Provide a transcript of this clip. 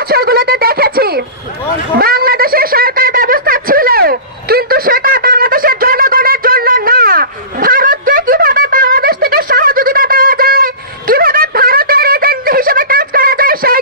বছরগুলোতে দেখেছি। বাংলাদেশের সরকার ব্যবস্থা ছিল, কিন্তু সেটা বাংলাদেশের জনগণের জন্য না। ভারতকে কীভাবে বাংলাদেশ থেকে সহযোগিতা দেওয়া যায়, কীভাবে ভারতের এজেন্ট হিসেবে কাজ করা যায়, সেই